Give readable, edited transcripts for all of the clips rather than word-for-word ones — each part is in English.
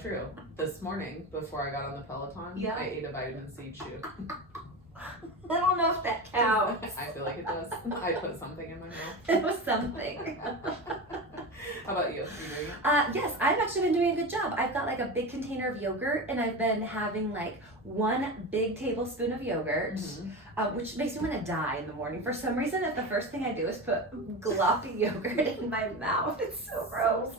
true. This morning, before I got on the Peloton, Yeah. I ate a vitamin C chew. I don't know if that counts. I feel like it does. I put something in my mouth. It was something. How about you? You doing Yes, I've actually been doing a good job. I've got like a big container of yogurt, and I've been having like 1 big tablespoon of yogurt, Mhm. which makes me want to die in the morning. For some reason, the first thing I do is put gloppy yogurt in my mouth. It's so gross.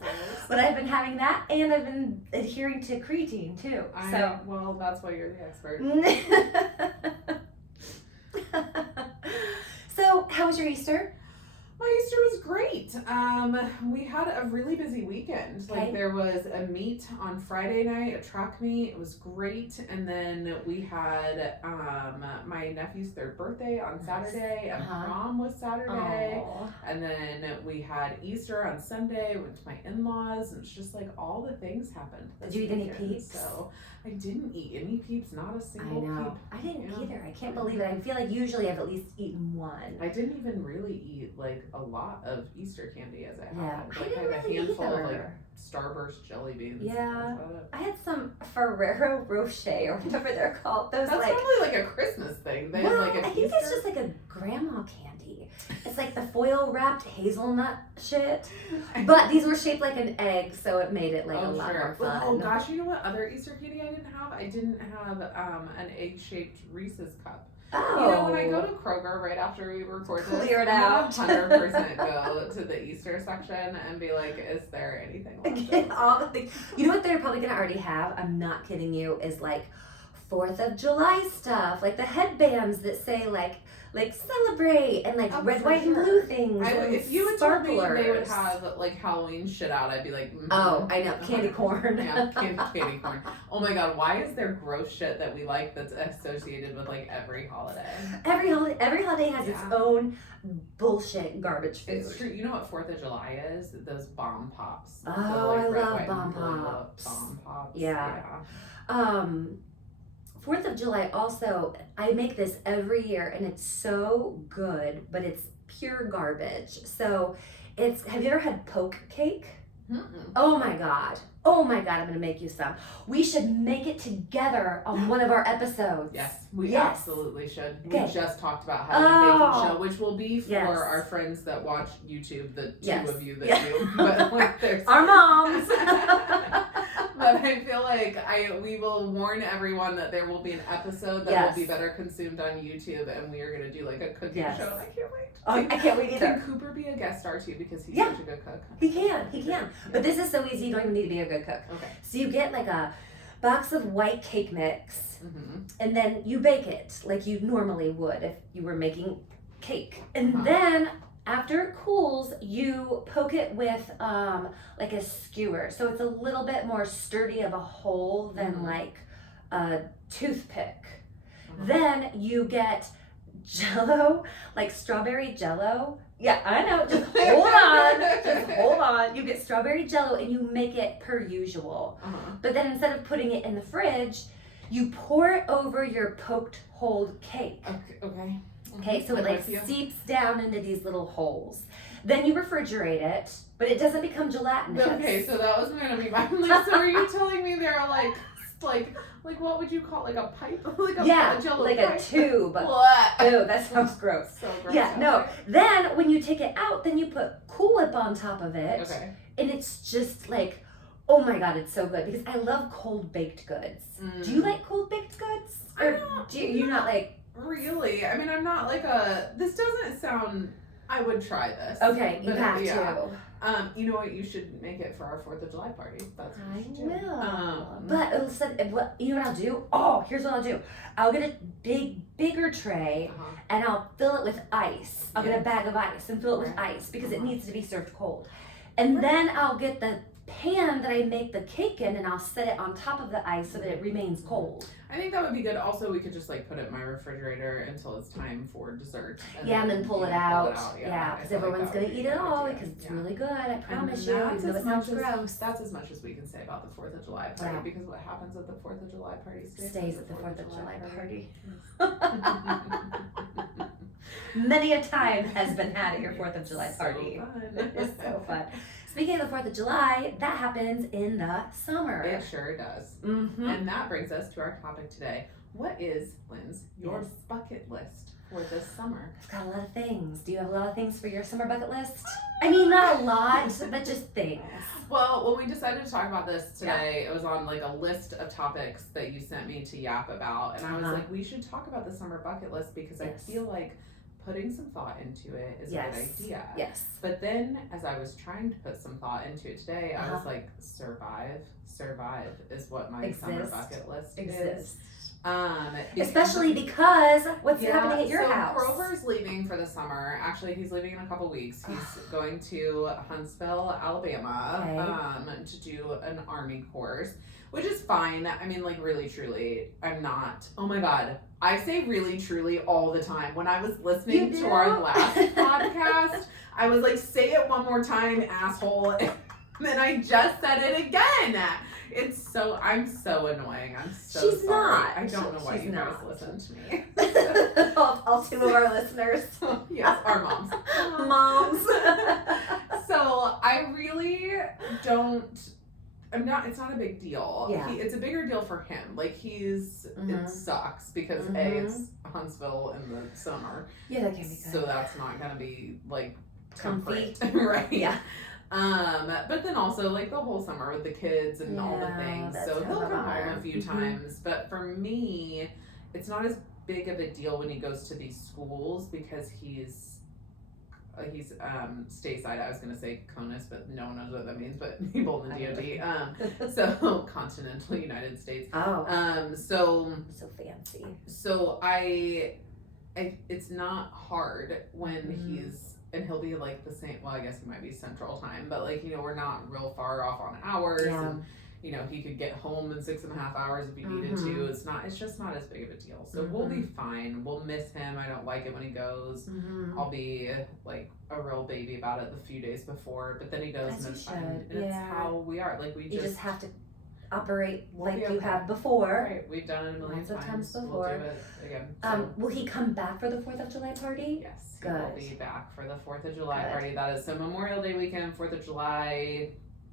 But I've been having that, and I've been adhering to creatine too. Well, that's why you're the expert. So, how was your Easter? My Easter was great. We had a really busy weekend. Okay. Like there was a meet on Friday night, a track meet. It was great. And then we had my nephew's 3rd birthday on Saturday, and prom was Saturday. Aww. And then we had Easter on Sunday. Went to my in-laws, and it's just like all the things happened. Did you eat any weekend. Peeps? So I didn't eat any Peeps, not a I single know. Peep. I didn't Yeah. either. I can't believe it. I feel like usually I've at least eaten one. I didn't even really eat like a lot of Easter candy as I had. Yeah, Like I didn't had a really handful of like either. Starburst jelly beans. Yeah. That's about it. I had some Ferrero Rocher or whatever they're called. Those That's like. probably like a Christmas thing. They Well, have like a I think Easter. it's just like a grandma candy. It's like the foil wrapped hazelnut shit. But these were shaped like an egg, so it made it like a lot more fun. Oh gosh, you know what other Easter candy I didn't have? I didn't have an egg-shaped Reese's cup. Oh. You know, when I go to Kroger right after we record this, Clear it I'm out. gonna 100% go to the Easter section and be like, is there anything left? Get all the things. You know what they're probably gonna already have? I'm not kidding you. Is like 4th of July stuff, like the headbands that say like celebrate and like Oh, red, for white, and sure. blue things. And If you had told me they would sparklers. have like Halloween shit out, I'd be like, Oh, I know, candy corn. Yeah, candy corn. Oh my god, why is there gross shit that we like that's associated with like every holiday? Every holiday has its Yeah. own bullshit garbage food. It's true. You know what 4th of July is? Those bomb pops. Oh, The, I red, love white, bomb and blue pops. Bomb pops. Yeah. 4th of July also, I make this every year and it's so good, but it's pure garbage. So have you ever had poke cake? Mm-mm. Oh my god, I'm gonna make you some. We should make it together on one of our episodes. Yes, we Yes. absolutely should. Okay. We just talked about having a baking show, which will be for Yes. our friends that watch YouTube, the two Yes. of you that Yeah. do. But like, there's Our moms. But I feel like we will warn everyone that there will be an episode that Yes. will be better consumed on YouTube, and we are going to do like a cooking Yes. show. I can't wait. Oh, I can't wait Can either. Cooper be a guest star too, because he's Yeah. such a good cook? He can. But this is so easy, you don't even need to be a good cook. Okay. So you get like a box of white cake mix, Mm-hmm. and then you bake it like you normally would if you were making cake. And Uh-huh. then after it cools, you poke it with like a skewer. So it's a little bit more sturdy of a hole than Mhm. like a toothpick. Uh-huh. Then you get Jello, like strawberry Jello. Yeah, I know. Just hold on. Just hold on. You get strawberry Jello and you make it per usual. Uh-huh. But then instead of putting it in the fridge, you pour it over your poked hole cake. Okay. Okay, so it I'm like with you. seeps down into these little holes. Then you refrigerate it, but it doesn't become gelatinous. Okay, so that was going to be my. Like, so are you telling me there are like what would you call, like a pipe, like a Jello like pipe? a tube. Blah. Ew, that sounds gross. So gross. Yeah, no. Then when you take it out, then you put Cool Whip on top of it, Okay. and it's just like, oh my god, it's so good because I love cold baked goods. Do you like cold baked goods? I Or don't- do you not like? Really? I mean, I'm not like a. This doesn't sound. I would try this. Okay, you But, have yeah. to. You know what? You should make it for our 4th of July party. That's what I you should do. will. But instead, you know what I'll do? Oh, here's what I'll do. I'll get a bigger tray Uh-huh. and I'll fill it with ice. I'll get a Yeah. bag of ice and fill it with Right. ice because it Uh-huh. needs to be served cold. And Right. then I'll get the pan that I make the cake in and I'll set it on top of the ice so that it remains cold. I think that would be good. Also, we could just like put it in my refrigerator until it's time for dessert. Yeah, and then pull it out. Yeah, I because feel like everyone's that going would to be eat a it good all idea. because it's Yeah. really good. I promise you. that's Even though as it sounds much gross. That's as much as we can say about the 4th of July party, Yeah. because what happens at the 4th of July party Stays at the 4th of July party. party. Many a time has been had at your 4th of July So party. fun. It's so fun. Speaking of the 4th of July, that happens in the summer. It sure does. Mm-hmm. And that brings us to our topic today. What is, Linz, your bucket list for this summer? I've got a lot of things. Do you have a lot of things for your summer bucket list? I mean, not a lot, but just things. Well, when we decided to talk about this today, it was on like a list of topics that you sent me to yap about. And I was like, we should talk about the summer bucket list because I feel like putting some thought into it is a good idea. Yes. But then as I was trying to put some thought into it today, I was like, survive is what my summer bucket list is. Especially because what's happening at your house? Grover's leaving for the summer. Actually, he's leaving in a couple weeks. He's going to Huntsville, Alabama, to do an Army course, which is fine. I mean, like, really, truly, I'm not. Oh my God. I say really, truly all the time. When I was listening to our last podcast, I was like, say it one more time, asshole. And then I just said it again. I'm so annoying. I'm so She's sorry. not. I don't know why you guys listen to me. all two of our listeners. Yes, our moms. Moms. So I really don't. It's not a big deal. Yeah. It's a bigger deal for him. Like it sucks because it's Huntsville in the summer. Yeah, that can be good. So that's not gonna be like comfy, right? Yeah. But then also like the whole summer with the kids and all the things. So he'll come home a few times. But for me, it's not as big of a deal when he goes to these schools because he's stateside. I was gonna say CONUS, but no one knows what that means. But people in the DoD, so continental United States. So fancy. So it's not hard when he's. And he'll be like the same. Well, I guess he might be Central Time, but like we're not real far off on hours, and he could get home in 6.5 hours if he needed to. It's just not as big of a deal. So we'll be fine. We'll miss him. I don't like it when he goes. I'll be like a real baby about it the few days before, but then he goes and it's fine. And it's how we are. Like you just have to operate like you have before. Right, we've done it a million times before. We'll do it again. Will he come back for the 4th of July party? Yes, good. He will be back for the 4th of July party. That is Memorial Day weekend, 4th of July,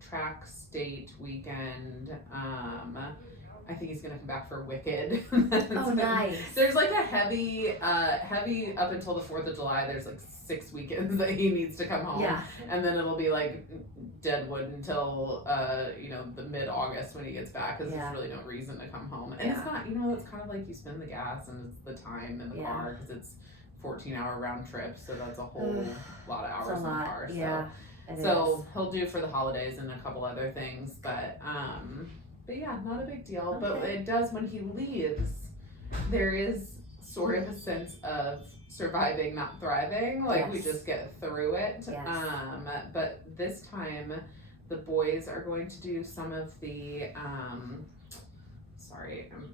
track state weekend. I think he's gonna come back for Wicked. Oh, nice. There's like a heavy up until the 4th of July. There's like 6 weekends that he needs to come home. Yeah. And then it'll be like Deadwood until the mid-August when he gets back because there's really no reason to come home. And it's not, it's kind of like you spend the gas and it's the time in the car because it's 14-hour round trip, so that's a whole lot of hours in the car. So he'll do for the holidays and a couple other things, but yeah, not a big deal. But it does when he leaves. There is sort of a sense of surviving, not thriving. Like we just get through it. But this time, the boys are going to do some of the. Sorry, I'm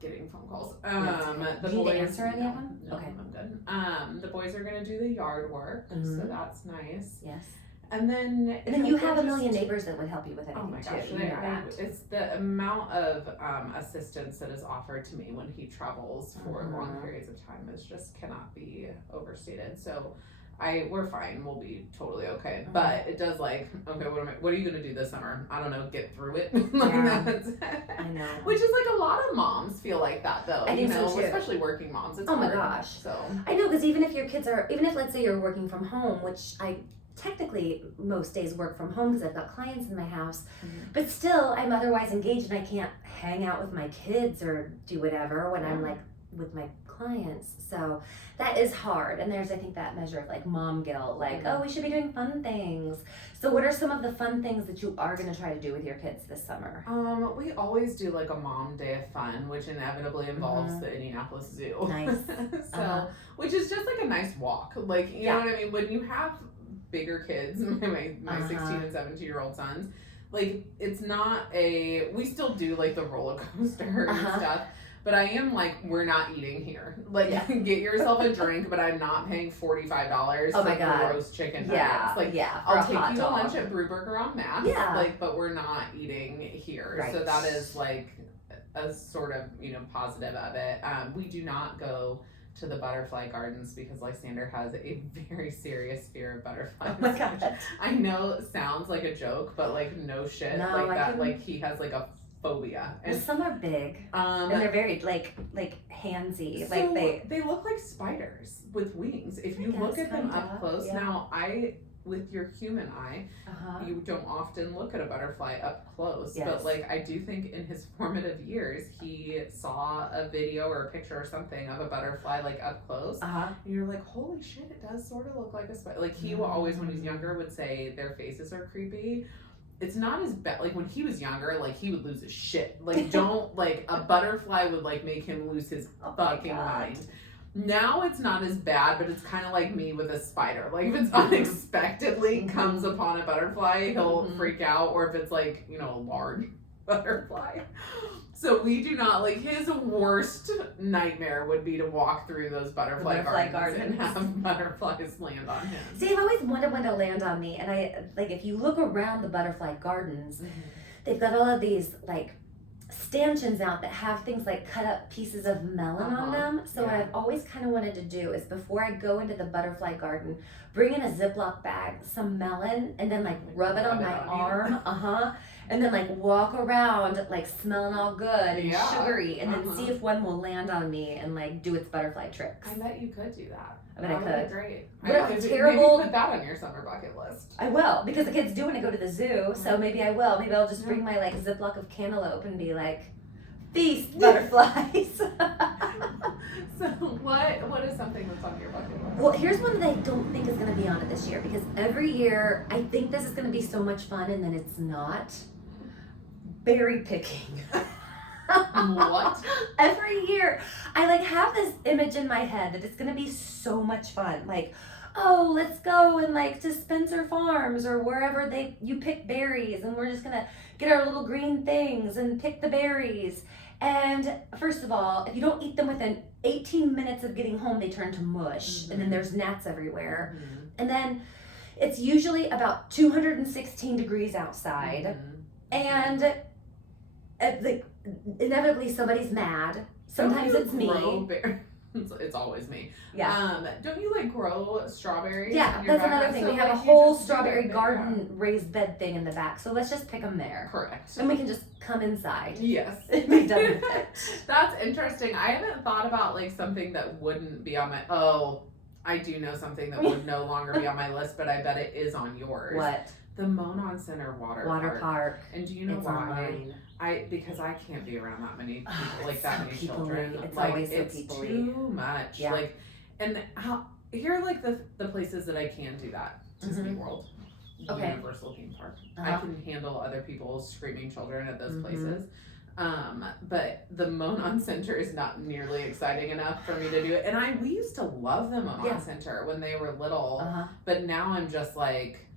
getting phone calls. The do you boys, need to answer any of them? No, I'm good. The boys are going to do the yard work, so that's nice. Yes. And then you have a million neighbors that would help you with anything. Oh my gosh, it's the amount of assistance that is offered to me when he travels for long periods of time is just cannot be overstated. So we're fine. We'll be totally okay. But it does what are you gonna do this summer? I don't know, get through it. I know. Which is like a lot of moms feel like that though. I think so too. Especially working moms. It's my gosh. So I know, because even if let's say you're working from home, which I technically most days work from home because I've got clients in my house, but still I'm otherwise engaged and I can't hang out with my kids or do whatever when I'm like with my clients. So that is hard. And there's, I think, that measure of like mom guilt, like, oh, we should be doing fun things. So what are some of the fun things that you are going to try to do with your kids this summer? We always do like a mom day of fun, which inevitably involves the Indianapolis Zoo. Nice. Which is just like a nice walk. Like, you know what I mean? When you have bigger kids, my 16 and 17-year-old sons, like it's not we still do like the roller coaster and stuff, but I am like, we're not eating here. Like get yourself a drink, but I'm not paying $45 for roast chicken nuggets. I'll take you to lunch at Brewburger on Mass. But we're not eating here. So that is like a sort of positive of it. We do not go to the butterfly gardens because Lysander has a very serious fear of butterflies. Oh my God. I know it sounds like a joke, but like no shit, No, like that, like he has like a phobia. Well, And some are big, and they're very like handsy. so Like they look like spiders with wings. If you look guess, at them kinda, up close, yeah. now with your human eye, you don't often look at a butterfly up close, Yes. but like I do think in his formative years he saw a video or a picture or something of a butterfly like up close, and you're like, holy shit, it does sort of look like a spider. Like he will always, when he's younger, would say their faces are creepy. It's not as bad. Like when he was younger, like he would lose his shit. Like don't like a butterfly would like make him lose his fucking mind. Now it's not as bad, but it's kind of like me with a spider. Like if it's unexpectedly comes upon a butterfly, he'll freak out, or if it's like, you know, a large butterfly. So we do not, like, his worst nightmare would be to walk through those butterfly gardens and have butterflies land on him. See, I've always wanted one to land on me, and I like if you look around the butterfly gardens, they've got all of these like stanchions out that have things like cut up pieces of melon on them. So what I've always kind of wanted to do is before I go into the butterfly garden, bring in a Ziploc bag, some melon, and then like rub it on my arm, and then like walk around like smelling all good and sugary, and then see if one will land on me and like do its butterfly tricks. I bet you could do that. I bet I could. Great. Terrible. Maybe put that on your summer bucket list. I will, because the kids do want to go to the zoo, so maybe I will. Maybe I'll just bring my like Ziploc of cantaloupe and be like, feast butterflies. So what is something that's on your bucket list? Well, here's one that I don't think is going to be on it this year, because every year I think this is going to be so much fun, and then it's not. Berry picking. What? Every year I like have this image in my head that it's gonna be so much fun. Like, oh, let's go and like to Spencer Farms or wherever you pick berries, and we're just gonna get our little green things and pick the berries. And first of all, if you don't eat them within 18 minutes of getting home, they turn to mush, and then there's gnats everywhere. And then it's usually about 216 degrees outside, and like inevitably somebody's mad. Sometimes it's me. It's always me. Yeah. Don't you like grow strawberries? Yeah, that's another thing. We have a whole strawberry garden raised bed thing in the back, so let's just pick them there. Correct. And we can just come inside. Yes. And be done with it. That's interesting. I haven't thought about like something that wouldn't be on my. Oh, I do know something that would no longer be on my list, but I bet it is on yours. What? The Monon Center water park. And do you know why? Because I can't be around that many people, like that many children. It's like, always so it's people-y. too much. Yeah. Like, and here are like the places that I can do that. Disney World, Universal theme park. I can handle other people's screaming children at those places. But the Monon Center is not nearly exciting enough for me to do it. And we used to love the Monon Center when they were little, but now I'm just like,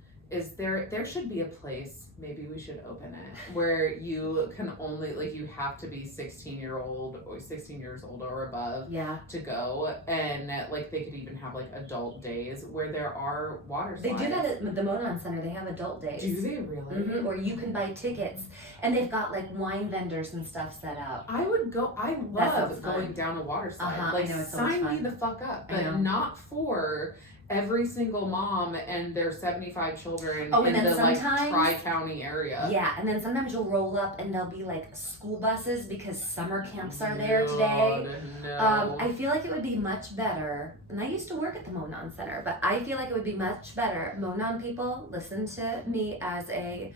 there should be a place, maybe we should open it, where you can only, like, you have to be 16 years old or above to go, and like they could even have like adult days where there are water slides. They do that at the Monon Center. They have adult days. Do they really? Or you can buy tickets, and they've got like wine vendors and stuff set up. I would go. I love going down a water slide. Like, I know, it's so sign much me fun. the fuck up, but not for every single mom and their 75 children in the like Tri-County area. Yeah, and then sometimes you'll roll up and there'll be like school buses because summer camps are there today. No. I feel like it would be much better, and I used to work at the Monon Center, but I feel like it would be much better. Monon people, listen to me as a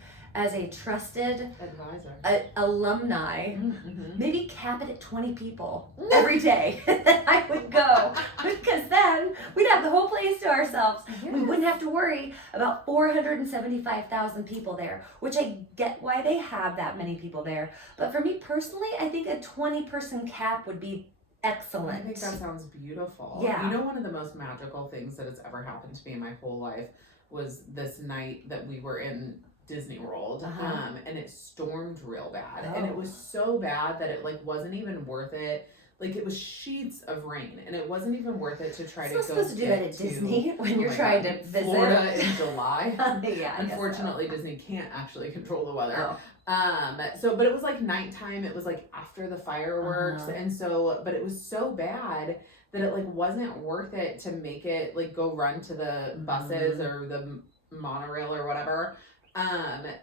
trusted advisor, alumni. Maybe cap it at 20 people every day that I would go, because then we'd have the whole place to ourselves. Yes. We wouldn't have to worry about 475,000 people there, which I get why they have that many people there. But for me personally, I think a 20-person cap would be excellent. I think that sounds beautiful. Yeah. You know, one of the most magical things that has ever happened to me in my whole life was this night that we were in Disney World, and it stormed real bad, and it was so bad that it like wasn't even worth it. Like, it was sheets of rain, and it wasn't even worth it to try to go. Supposed to do that at Disney when you're trying to visit Florida in July. Unfortunately, Disney can't actually control the weather. But it was like nighttime. It was like after the fireworks, and so, but it was so bad that it like wasn't worth it to make it like go run to the buses or the monorail or whatever.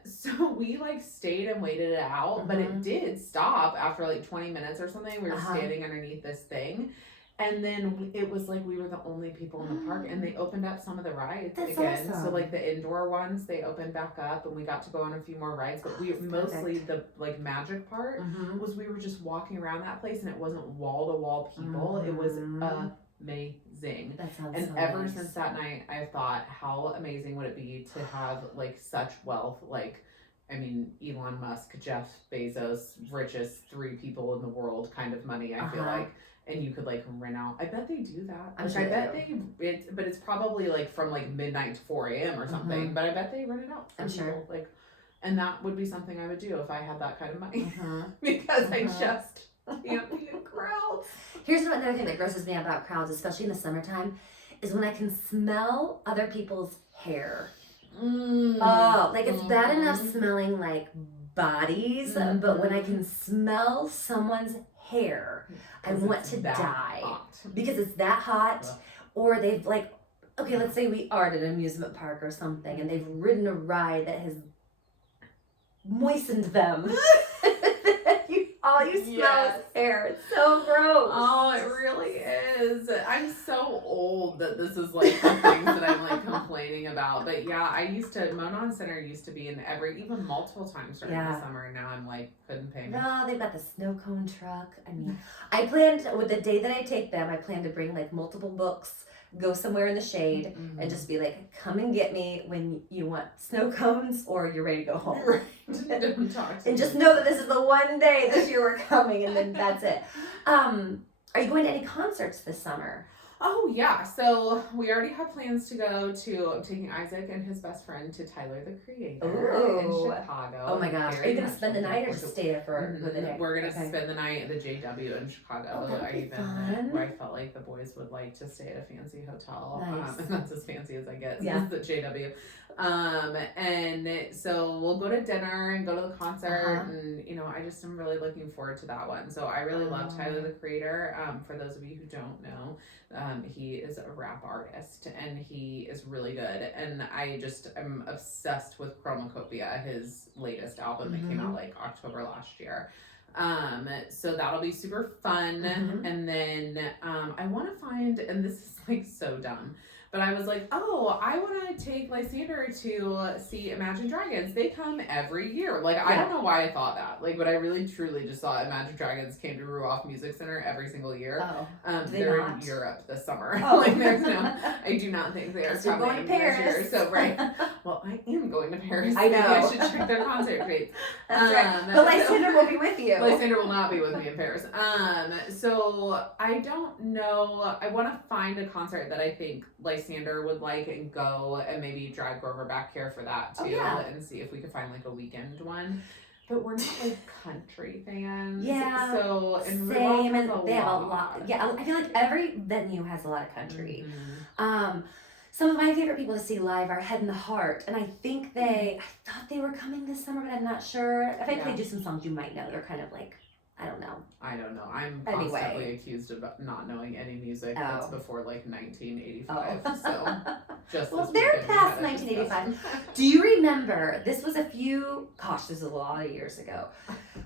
So we like stayed and waited it out, but it did stop after like 20 minutes or something. We were standing underneath this thing. And then it was like we were the only people in the park, and they opened up some of the rides again. Awesome. So like the indoor ones, they opened back up, and we got to go on a few more rides. But we mostly the like magic part was we were just walking around that place, and it wasn't wall to wall people. It was amazing. That sounds and so ever nice. since that night, I've thought, how amazing would it be to have like such wealth, like. I mean, Elon Musk, Jeff Bezos, richest 3 people in the world kind of money, I feel like. And you could like rent out. I bet they do that. I'm sure I bet but it's probably like from like midnight to 4 a.m. or something. But I bet they rent it out. I'm people. sure. Like, and that would be something I would do if I had that kind of money, because I just can't be in crowds. Here's another thing that grosses me out about crowds, especially in the summertime, is when I can smell other people's hair. Oh, like it's bad enough smelling like bodies, but when I can smell someone's hair, I want to die because it's that hot. Or they've like, okay, let's say we are at an amusement park or something, and they've ridden a ride that has moistened them. All you smell is hair. It's so gross. Oh, it really is. I'm so old that this is like the things that I'm like complaining about. But yeah, Monon Center used to be in even multiple times during the summer. And now I'm like, couldn't pay me. No, they've got the snow cone truck. I mean, I planned, with the day that I take them, I plan to bring like multiple books, go somewhere in the shade, and just be like, come and get me when you want snow cones or you're ready to go home. Right. Don't talk to and me. Just know that this is the one day this year we're coming, and then that's it. Are you going to any concerts this summer? Oh, yeah. So we already have plans to go to, I'm taking Isaac and his best friend to Tyler, the Creator in Chicago. Oh my gosh. Are you going to spend the night or just stay there for the day? We're going to spend the night at the JW in Chicago. Oh, that'd be fun. Where I felt like the boys would like to stay at a fancy hotel. Nice. And that's as fancy as I get. Yeah. The JW. And so we'll go to dinner and go to the concert. And, you know, I just am really looking forward to that one. So I really love Tyler, the Creator. For those of you who don't know, he is a rap artist and he is really good. And I'm obsessed with Chromacopia, his latest album that came out like October last year. So that'll be super fun. And then I want to find, and this is like so dumb, but I was like, oh, I want to take Lysander to see Imagine Dragons. They come every year. Like, I don't know why I thought that. Like, but I really, truly just thought Imagine Dragons came to Ruoff Music Center every single year. They're in Europe this summer. Like, there's I do not think they are coming going to Paris. this year. So, right. Well, I am going to Paris. I know. Maybe I should check their concert dates. That's right. But Lysander will be with you. Lysander will not be with me in Paris. So I don't know. I want to find a concert that I think Lysander would like and go, and maybe drag Grover back here for that too, and see if we could find like a weekend one. But we're not like country fans. Yeah. So and they have a lot. Yeah, I feel like every venue has a lot of country. Some of my favorite people to see live are Head and the Heart, and I think I thought they were coming this summer, but I'm not sure. If I played you some songs you might know, they're kind of like, I don't know. I'm constantly accused of not knowing any music that's before like 1985. So just they're past 1985. Do you remember? This was this is a lot of years ago.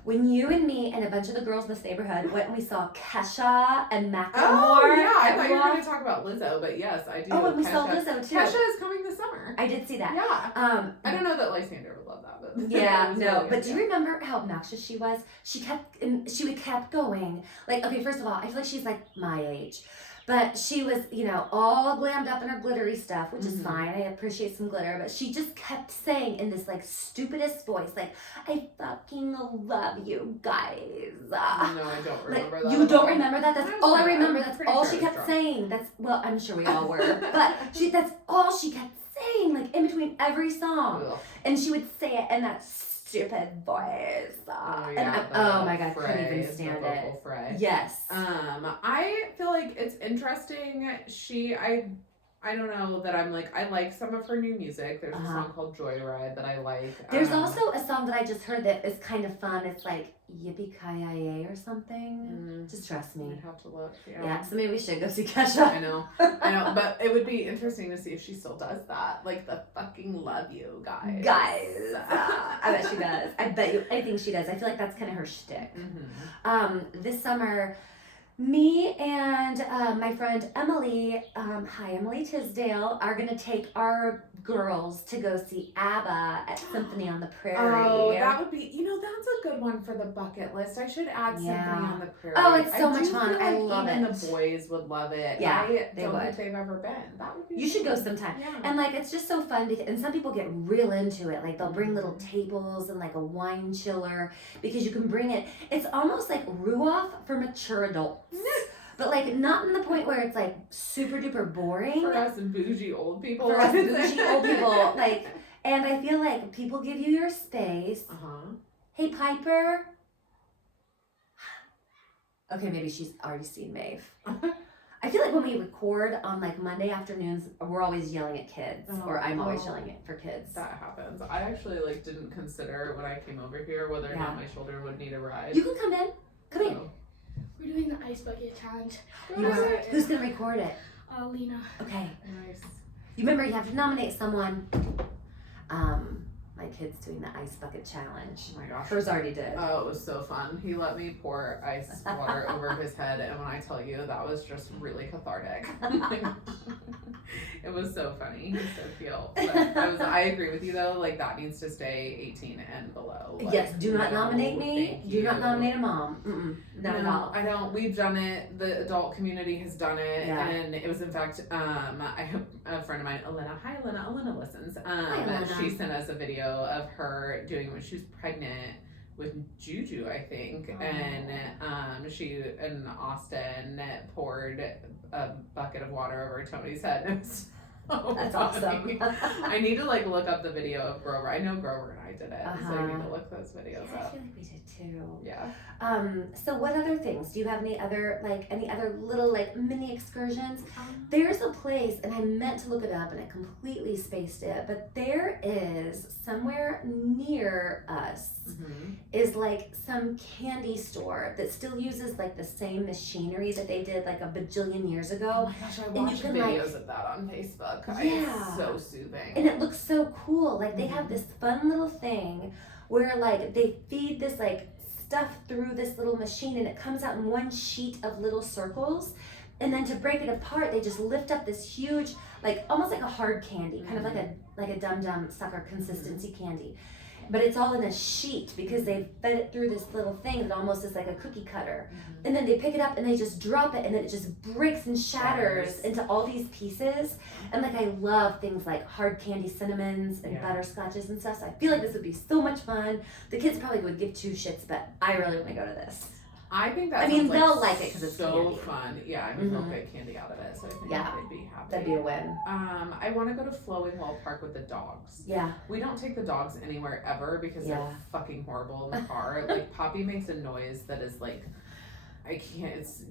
When you and me and a bunch of the girls in this neighborhood went and we saw Kesha and Macklemore. Oh yeah, I thought you were going to talk about Lizzo, but yes, I do. Oh, and we saw Lizzo too. Kesha is coming this summer. I did see that. Yeah. I don't know that Lysander would love that, but yeah, no. But do you remember how obnoxious she was? She kept going. Like, okay, first of all, I feel like she's like my age. But she was, all glammed up in her glittery stuff, which is fine. I appreciate some glitter. But she just kept saying in this, like, stupidest voice, like, I fucking love you guys. No, I don't remember that. You don't remember that? That's all I remember. That's all she kept saying. Well, I'm sure we all were. But that's all she kept saying, like, in between every song. Ugh. And she would say it in that stupid voice. Oh my god, I couldn't even stand it. Fray. Yes. I feel like it's interesting. I don't know that I'm like, I like some of her new music. There's a song called Joyride that I like. There's also a song that I just heard that is kind of fun. It's like Yippee-Ki-Yay or something. Just trust me. I'd have to look. Yeah, so maybe we should go see Kesha. I know, but it would be interesting to see if she still does that. Like the fucking love you, guys. I bet she does. I think she does. I feel like that's kind of her shtick. This summer, me and my friend Emily, hi Emily Tisdale, are gonna take our girls to go see ABBA at Symphony on the Prairie. Oh, that would be, that's a good one for the bucket list. I should add Symphony on the Prairie. Oh, it's so much fun. I love it. Even the boys would love it. Yeah, I they don't would. think they've ever been. That would be You should go sometime. Yeah. And like, it's just so fun because, and some people get real into it. Like they'll bring little tables and like a wine chiller because you can bring it. It's almost like Ruoff for mature adults. But like not in the point where it's like super duper boring. For us bougie old people. For us bougie old people. Like, and I feel like people give you your space. Hey Piper. Okay, maybe she's already seen Maeve. I feel like when we record on like Monday afternoons, we're always yelling at kids, or I'm always yelling at for kids. That happens. I actually like didn't consider when I came over here whether or not my children would need a ride. You can come in. Come in. We're doing the ice bucket challenge. Who's gonna record it? Lena. Okay. Nice. You remember you have to nominate someone. My kid's doing the ice bucket challenge. Oh my gosh. Hers already did. Oh, it was so fun. He let me pour ice water over his head, and when I tell you, that was just really cathartic. It was so funny. He's so cute. But I agree with you though. Like that needs to stay 18 and below. Like, yes. Do not nominate me. Do not nominate a mom. Not at all. I don't. We've done it. The adult community has done it, and it was in fact. I have a friend of mine, Elena. Hi, Elena. Elena listens. Hi, Elena. She sent us a video of her doing when she was pregnant with Juju, I think, and she in Austin poured a bucket of water over Tony's head. And it was so That's funny. awesome. I need to like look up the video of Grover. I know Grover and I did it, so I need to look those videos I up. feel like we did too. Yeah. So what other things? Do you have any other little like mini excursions? There's a place, and I meant to look it up and I completely spaced it, but there is somewhere near us is like some candy store that still uses like the same machinery that they did like a bajillion years ago. Oh my gosh, I watched videos of that on Facebook. Yeah. It's so soothing. And it looks so cool. Like they have this fun little thing where like they feed this like stuff through this little machine and it comes out in one sheet of little circles. And then to break it apart, they just lift up this huge, like almost like a hard candy, kind of like a Dum Dum sucker consistency candy. But it's all in a sheet because they fed it through this little thing that almost is like a cookie cutter. And then they pick it up and they just drop it and then it just breaks and shatters into all these pieces. And like I love things like hard candy cinnamons and butterscotches and stuff. So I feel like this would be so much fun. The kids probably would give two shits, but I really want to go to this. I think that they'll like it because it's so candy. fun. Yeah, I mean, they'll get candy out of it, so I think they'd be happy. That'd be a win. I want to go to Flowing Well Park with the dogs. Yeah. We don't take the dogs anywhere ever because they're fucking horrible in the car. Like Poppy makes a noise that is like,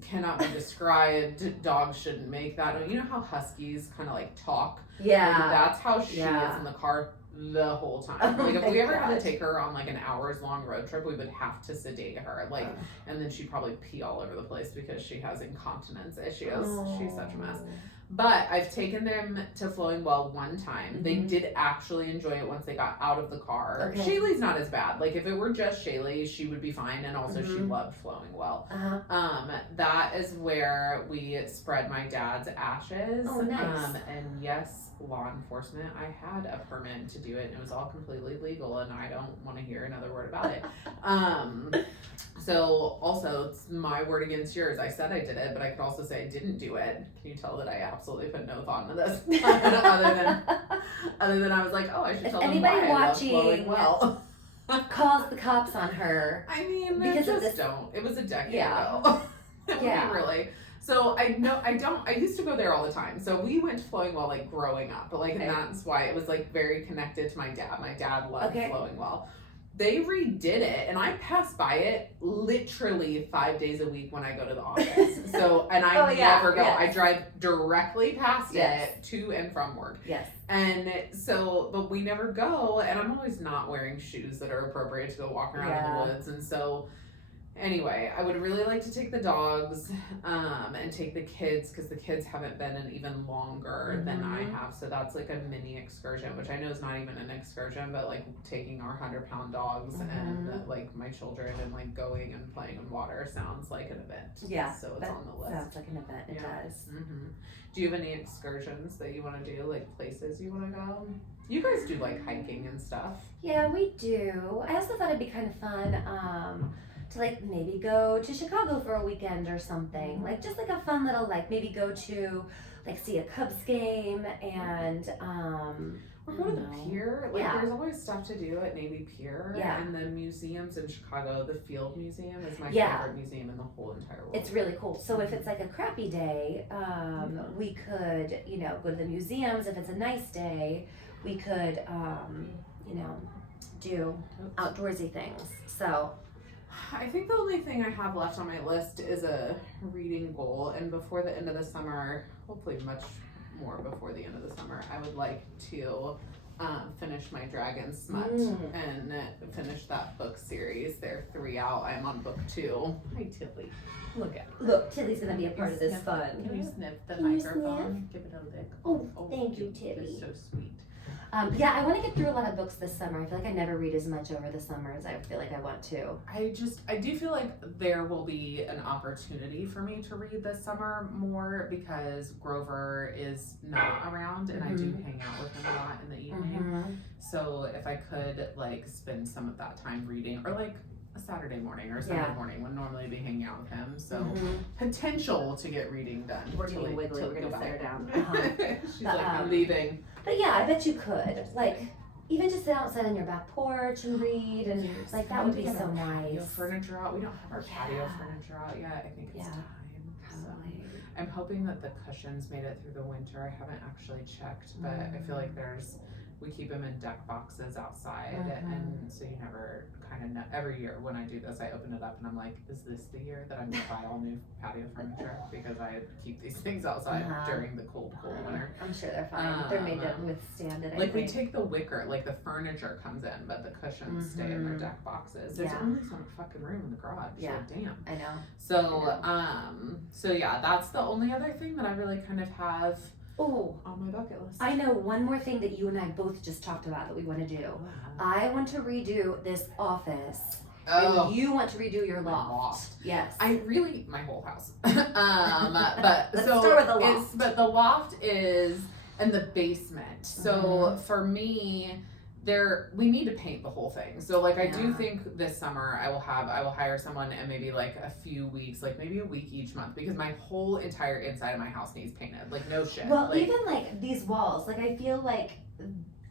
cannot be described. Dogs shouldn't make that. You know how huskies kind of like talk? Yeah. Like, that's how she is in the car the whole time. Like if we ever had to take her on like an hours long road trip, we would have to sedate her. Like and then she'd probably pee all over the place because she has incontinence issues. She's such a mess. But I've taken them to Flowing Well one time. They did actually enjoy it once they got out of the car. Okay. Shaylee's not as bad. Like if it were just Shaylee, she would be fine, and also she loved Flowing Well. That is where we spread my dad's ashes. Oh, nice. And yes, law enforcement, I had a permit to do it, and it was all completely legal, and I don't want to hear another word about it. So also, it's my word against yours. I said I did it, but I could also say I didn't do it. Can you tell that I absolutely put no thought into this? other than I was like, oh, I should tell them why I love Flowing Well. Calls the cops on her. I mean, because just of this. don't. It was a decade ago. Really. So I used to go there all the time. So we went to Flowing Well like growing up, but like, and that's why it was like very connected to my dad. My dad loved Flowing Well. they redid it, and I pass by it literally 5 days a week when I go to the office. So, and I never go. I drive directly past it to and from work. Yes. And so, but we never go, and I'm always not wearing shoes that are appropriate to go walk around in the woods. And so, anyway, I would really like to take the dogs and take the kids, because the kids haven't been in even longer than I have. So that's like a mini excursion, which I know is not even an excursion, but like taking our 100-pound dogs and like my children and like going and playing in water sounds like an event. Yeah. So it's on the list. Sounds like an event. It does. Do you have any excursions that you want to do, like places you want to go? You guys do like hiking and stuff. Yeah, we do. I also thought it'd be kind of fun to like maybe go to Chicago for a weekend or something. Like just like a fun little like maybe go to like see a Cubs game and or go to the pier. Like there's always stuff to do at Navy Pier. Yeah. And the museums in Chicago, the Field Museum is my favorite museum in the whole entire world. It's really cool. So if it's like a crappy day, we could, go to the museums. If it's a nice day, we could do outdoorsy things. So I think the only thing I have left on my list is a reading goal, and before the end of the summer, hopefully much more before the end of the summer, I would like to finish my Dragon Smut and finish that book series. There are 3 out. I'm on book 2. Hi, Tilly. Look, Tilly's gonna be a part of this fun. Can you sniff the Can you microphone? Give it a lick. Oh, thank you, Tilly. You're so sweet. I want to get through a lot of books this summer. I feel like I never read as much over the summer as I feel like I want to. I do feel like there will be an opportunity for me to read this summer more, because Grover is not around and I do hang out with him a lot in the evening. So if I could like spend some of that time reading, or like a Saturday morning or Sunday morning when normally I'd be hanging out with him. So potential to get reading done. We're getting wiggly. We're gonna sit her down. She's like, I'm leaving. But yeah, I bet you could. Like, even just sit outside on your back porch and read, and like that would be so nice. Furniture out. We don't have our patio furniture out yet. I think it's time. So I'm hoping that the cushions made it through the winter. I haven't actually checked, but I feel like we keep them in deck boxes outside, and so you never kind of know. Every year when I do this, I open it up and I'm like, is this the year that I'm gonna buy all new patio furniture? Because I keep these things outside during the cold winter. I'm sure they're fine. They're made to withstand it. We take the wicker, like the furniture comes in, but the cushions stay in their deck boxes. There's only so much fucking room in the garage. Yeah, so damn. I know. So yeah, that's the only other thing that I really kind of have. Oh, on my bucket list. I know one more thing that you and I both just talked about that we want to do. Wow. I want to redo this office. Oh. And you want to redo your loft. Yes. My whole house. But Let's start with the loft. But the loft is in the basement. So for me, we need to paint the whole thing. So like I do think this summer I will hire someone, and maybe like a few weeks, like maybe a week each month, because my whole entire inside of my house needs painted. Like no shit. Well, even like these walls, like I feel like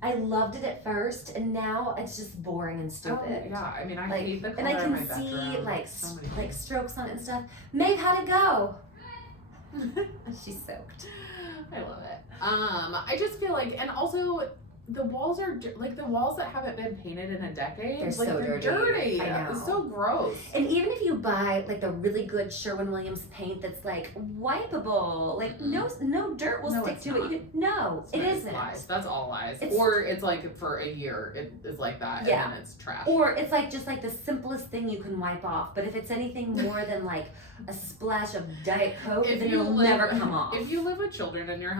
I loved it at first, and now it's just boring and stupid. Oh, yeah, I mean I like, hate the color and I in my can bedroom. see like so like strokes on it and stuff. Maeve, how'd it go? She's soaked. I love it. I just feel like, and also the walls are like the walls that haven't been painted in a decade. They're like, so they're dirty. I know. It's so gross. And even if you buy like the really good Sherwin-Williams paint that's like wipeable, like no dirt will stick to it. It isn't. Lies. That's all lies. Or it's like for a year it is like that, and then it's trash. Or it's like just like the simplest thing you can wipe off. But if it's anything more than like a splash of Diet Coke, then it'll never come off. If you live with children in your house,